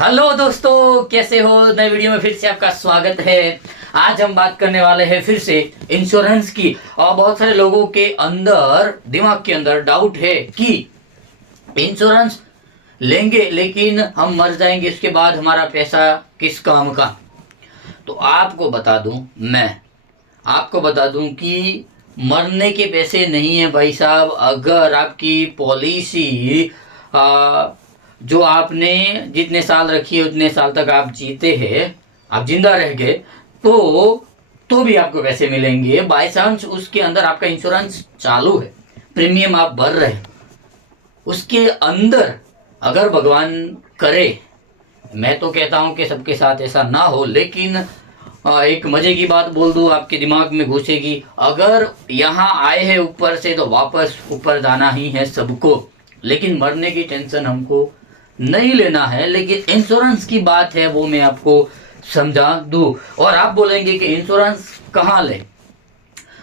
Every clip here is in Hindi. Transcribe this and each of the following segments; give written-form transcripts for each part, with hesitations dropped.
हेलो दोस्तों, कैसे हो। नए वीडियो में फिर से आपका स्वागत है। आज हम बात करने वाले हैं फिर से इंश्योरेंस की। और बहुत सारे लोगों के अंदर दिमाग के अंदर डाउट है कि इंश्योरेंस लेंगे लेकिन हम मर जाएंगे, इसके बाद हमारा पैसा किस काम का। तो आपको बता दूं कि मरने के पैसे नहीं है भाई साहब। अगर आपकी पॉलिसी जो आपने जितने साल रखी है उतने साल तक आप जीते हैं, आप जिंदा रह गए, तो भी आपको पैसे मिलेंगे। बाय चांस उसके अंदर आपका इंश्योरेंस चालू है, प्रीमियम आप भर रहे हैं, उसके अंदर अगर भगवान करे, मैं तो कहता हूं कि सबके साथ ऐसा ना हो, लेकिन एक मजे की बात बोल दूं, आपके दिमाग में घुसेगी। अगर यहाँ आए हैं ऊपर से तो वापस ऊपर जाना ही है सबको, लेकिन मरने की टेंशन हमको नहीं लेना है। लेकिन इंश्योरेंस की बात है, वो मैं आपको समझा दूं। और आप बोलेंगे कि इंश्योरेंस कहाँ ले,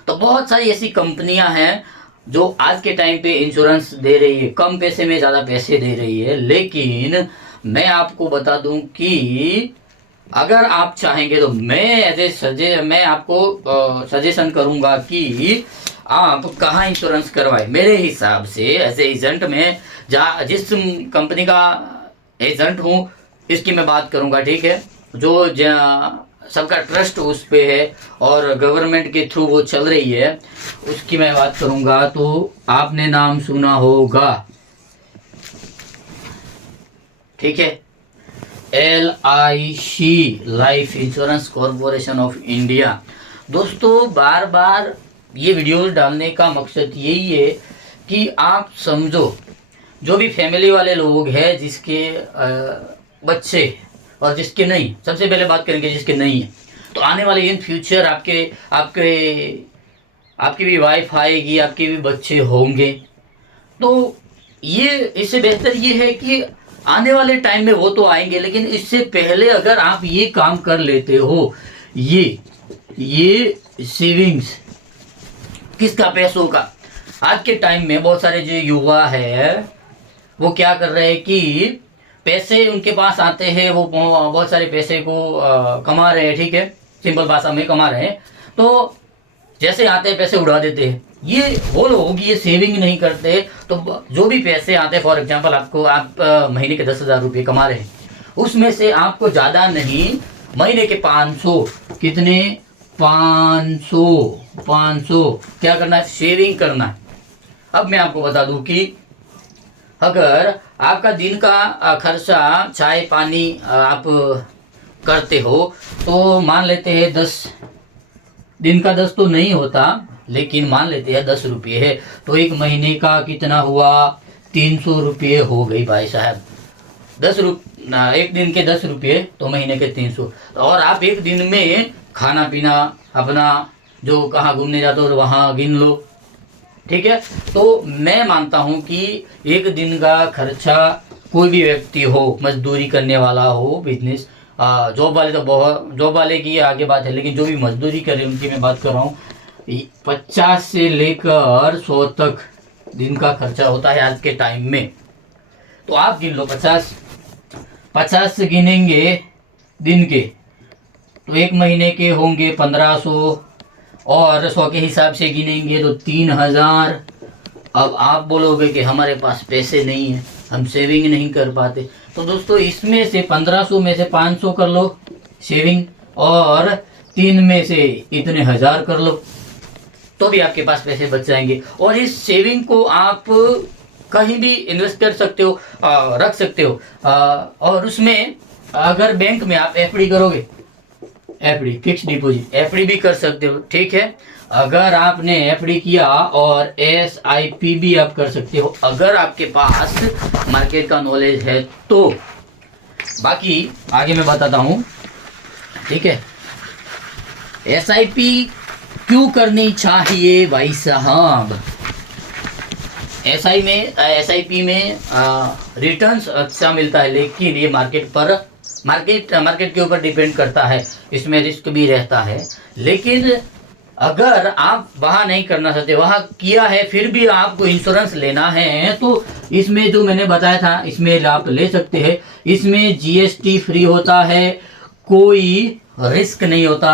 तो बहुत सारी ऐसी कंपनियां हैं जो आज के टाइम पे इंश्योरेंस दे रही है, कम पैसे में ज़्यादा पैसे दे रही है। लेकिन मैं आपको बता दूं कि अगर आप चाहेंगे तो मैं आपको सजेशन करूंगा कि आप कहाँ इंश्योरेंस करवाए। मेरे हिसाब से एज एजेंट में जिस कंपनी का एजेंट हूँ, इसकी मैं बात करूंगा, ठीक है। जो सबका ट्रस्ट उस पे है और गवर्नमेंट के थ्रू वो चल रही है, उसकी मैं बात करूंगा। तो आपने नाम सुना होगा, ठीक है, LIC, life insurance corporation of India. दोस्तों, बार बार ये वीडियोस डालने का मकसद यही है कि आप समझो, जो भी फैमिली वाले लोग हैं जिसके बच्चे और जिसके नहीं, सबसे पहले बात करेंगे जिसके नहीं है, तो आने वाले इन फ्यूचर आपके आपके आपकी भी वाइफ आएगी, आपके भी बच्चे होंगे। तो ये इससे बेहतर ये है कि आने वाले टाइम में वो तो आएंगे, लेकिन इससे पहले अगर आप ये काम कर लेते हो, ये सेविंग्स किसका, पैसों का। आज के टाइम में बहुत सारे जो युवा है वो क्या कर रहे हैं कि पैसे उनके पास आते हैं, वो बहुत सारे पैसे को कमा रहे हैं, ठीक है, सिंपल भाषा में कमा रहे हैं। तो जैसे आते हैं पैसे उड़ा देते हैं। ये वो लोग ये सेविंग नहीं करते। तो जो भी पैसे आते हैं, फॉर एग्जांपल आप महीने के 10,000 रुपये कमा रहे हैं, उसमें से आपको ज़्यादा नहीं, महीने के 500, कितने, 500 क्या करना है, सेविंग करना है। अब मैं आपको बता दूं कि अगर आपका दिन का खर्चा चाय पानी आप करते हो, तो मान लेते हैं 10 दिन का, 10 तो नहीं होता, लेकिन मान लेते हैं 10 रुपये है, तो एक महीने का कितना हुआ, 300 रुपये हो गई भाई साहब। एक दिन के 10 रुपये तो महीने के 300। और आप एक दिन में खाना पीना अपना जो कहाँ घूमने जाते हो वहाँ गिन लो, ठीक है। तो मैं मानता हूँ कि एक दिन का खर्चा, कोई भी व्यक्ति हो, मजदूरी करने वाला हो, बिजनेस, जॉब वाले तो बहुत, जॉब वाले की आगे बात है, लेकिन जो भी मजदूरी करे उनकी मैं बात कर रहा हूँ, 50 से लेकर 100 तक दिन का खर्चा होता है आज के टाइम में। तो आप गिन लो, 50 से गिनेंगे दिन के, तो एक महीने के होंगे 1500, और 100 के हिसाब से गिनेंगे तो 3000। अब आप बोलोगे कि हमारे पास पैसे नहीं है, हम सेविंग नहीं कर पाते। तो दोस्तों, इसमें से 1500 में से 500 कर लो सेविंग, और 3 में से इतने 1000 कर लो, तो भी आपके पास पैसे बच जाएंगे। और इस सेविंग को आप कहीं भी इन्वेस्ट कर सकते हो, रख सकते हो। और उसमें अगर बैंक में आप FD करोगे, FD फिक्स डिपॉजिट, FD भी कर सकते हो, ठीक है। अगर आपने FD किया, और SIP भी आप कर सकते हो, अगर आपके पास मार्केट का नॉलेज है तो। बाकी आगे मैं बताता हूँ, ठीक है। SIP क्यों करनी चाहिए भाई साहब। SIP में रिटर्न्स अच्छा मिलता है, लेकिन ये मार्केट के ऊपर डिपेंड करता है, इसमें रिस्क भी रहता है। लेकिन अगर आप वहां नहीं करना चाहते, वहां किया है फिर भी आपको इंश्योरेंस लेना है, तो इसमें जो मैंने बताया था इसमें आप ले सकते हैं। इसमें जीएसटी फ्री होता है, कोई रिस्क नहीं होता,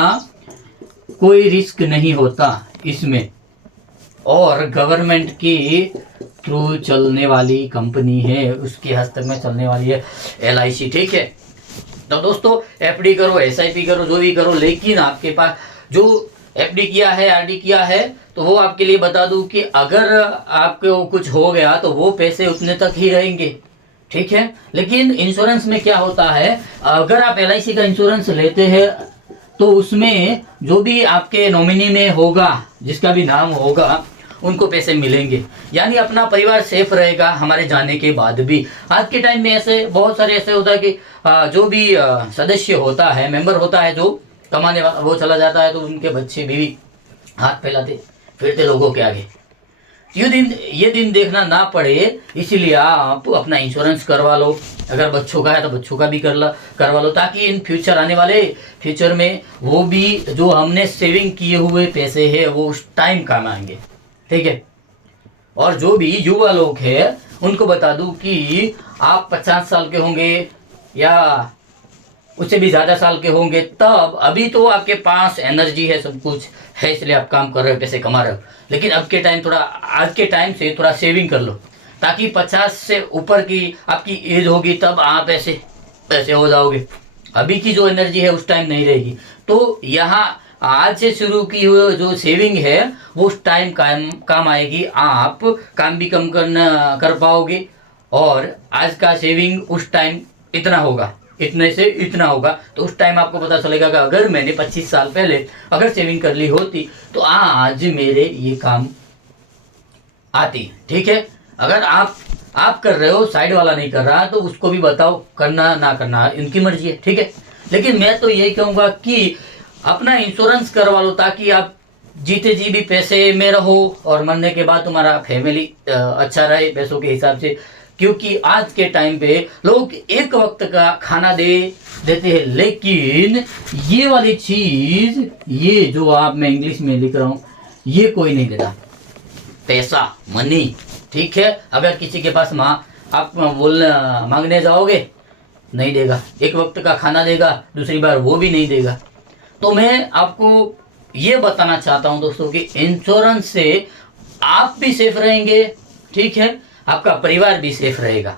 कोई रिस्क नहीं होता इसमें, और गवर्नमेंट की थ्रू चलने वाली कंपनी है, उसके हस्तक में चलने वाली है LIC। ठीक है, तो दोस्तों FD करो, SIP करो, जो भी करो, लेकिन आपके पास जो FD किया है, RD किया है, तो वो आपके लिए बता दूं कि अगर आपको कुछ हो गया तो वो पैसे उतने तक ही रहेंगे। ठीक है, लेकिन इंश्योरेंस में क्या होता है, अगर आप LIC का इंश्योरेंस लेते हैं तो उसमें जो भी आपके नॉमिनी में होगा, जिसका भी नाम होगा, उनको पैसे मिलेंगे, यानी अपना परिवार सेफ रहेगा हमारे जाने के बाद भी। आज के टाइम में ऐसे बहुत सारे ऐसे होता है कि जो भी सदस्य होता है, मेंबर होता है, जो कमाने वाला, वो चला जाता है तो उनके बच्चे बीवी हाथ फैलाते फिरते लोगों के आगे। ये दिन देखना ना पड़े, इसीलिए आप अपना इंश्योरेंस करवा लो। अगर बच्चों का है तो बच्चों का भी करवा लो, ताकि इन फ्यूचर आने वाले फ्यूचर में वो भी जो हमने सेविंग किए हुए पैसे हैं वो उस टाइम काम आएंगे। ठीक है, और जो भी युवा लोग हैं उनको बता दूं कि आप 50 साल के होंगे या उससे भी ज्यादा साल के होंगे, तब अभी तो आपके पास एनर्जी है, सब कुछ है, इसलिए आप काम कर रहे हो, पैसे कमा रहे हो, लेकिन अब के टाइम थोड़ा, आज के टाइम से थोड़ा सेविंग कर लो, ताकि 50 से ऊपर की आपकी एज होगी तब आप ऐसे हो जाओगे। अभी की जो एनर्जी है उस टाइम नहीं रहेगी। तो यहाँ आज से शुरू की हुई जो सेविंग है वो उस टाइम काम आएगी, आप काम भी कम कर पाओगे, और आज का सेविंग उस टाइम इतना होगा, इतने से इतना होगा, तो उस टाइम आपको पता चलेगा कि अगर मैंने 25 साल पहले अगर सेविंग कर ली होती तो आज मेरे ये काम आती। ठीक है, अगर आप कर रहे हो, साइड वाला नहीं कर रहा, तो उसको भी बताओ, करना ना करना इनकी मर्जी है। ठीक है, लेकिन मैं तो यही कहूँगा कि अपना इंश्योरेंस करवा लो, ताकि आप जीते जी भी पैसे में रहो और मरने के बाद तुम्हारा फैमिली अच्छा रहे पैसों के हिसाब से। क्योंकि आज के टाइम पे लोग एक वक्त का खाना देते हैं, लेकिन ये वाली चीज, ये जो आप, मैं इंग्लिश में लिख रहा हूँ, ये कोई नहीं देता, पैसा, मनी। ठीक है, अगर किसी के पास आप मांगने जाओगे, नहीं देगा, एक वक्त का खाना देगा, दूसरी बार वो भी नहीं देगा। तो मैं आपको ये बताना चाहता हूं दोस्तों कि इंश्योरेंस से आप भी सेफ रहेंगे। ठीक है, आपका परिवार भी सेफ रहेगा,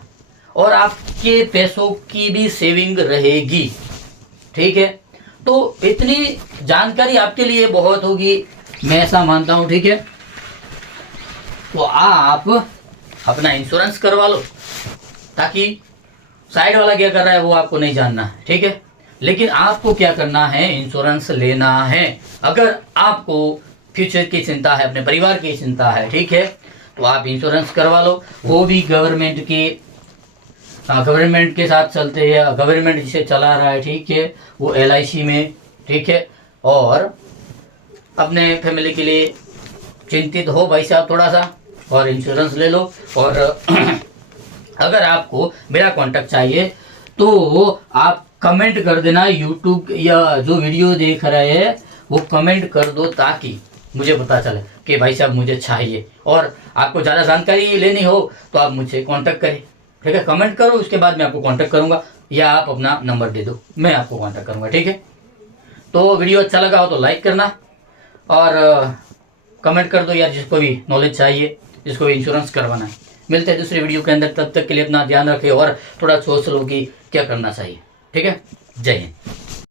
और आपके पैसों की भी सेविंग रहेगी। ठीक है, तो इतनी जानकारी आपके लिए बहुत होगी, मैं ऐसा मानता हूं। ठीक है, तो आप अपना इंश्योरेंस करवा लो, ताकि साइड वाला क्या कर रहा है वो आपको नहीं जानना है। ठीक है, लेकिन आपको क्या करना है, इंश्योरेंस लेना है। अगर आपको फ्यूचर की चिंता है, अपने परिवार की चिंता है, ठीक है, तो आप इंश्योरेंस करवा लो। वो भी गवर्नमेंट के साथ चलते हैं, गवर्नमेंट जिसे चला रहा है, ठीक है, वो LIC में। ठीक है, और अपने फैमिली के लिए चिंतित हो भाई साहब थोड़ा सा, और इंश्योरेंस ले लो। और अगर आपको मेरा कांटेक्ट चाहिए तो आप कमेंट कर देना, यूट्यूब या जो वीडियो देख रहे हैं वो कमेंट कर दो, ताकि मुझे पता चले कि भाई साहब मुझे चाहिए। और आपको ज़्यादा जानकारी लेनी हो तो आप मुझे कांटेक्ट करें। ठीक है, कमेंट करो, उसके बाद मैं आपको कांटेक्ट करूंगा, या आप अपना नंबर दे दो, मैं आपको कांटेक्ट करूंगा। ठीक है, तो वीडियो अच्छा लगा हो तो लाइक करना, और कमेंट कर दो यार, जिसको भी नॉलेज चाहिए, जिसको भी इंश्योरेंस करवाना है। मिलते हैं दूसरे वीडियो के अंदर, तब तक के लिए अपना ध्यान रखें और थोड़ा सोच लो कि क्या करना चाहिए। ठीक है, जय हिंद।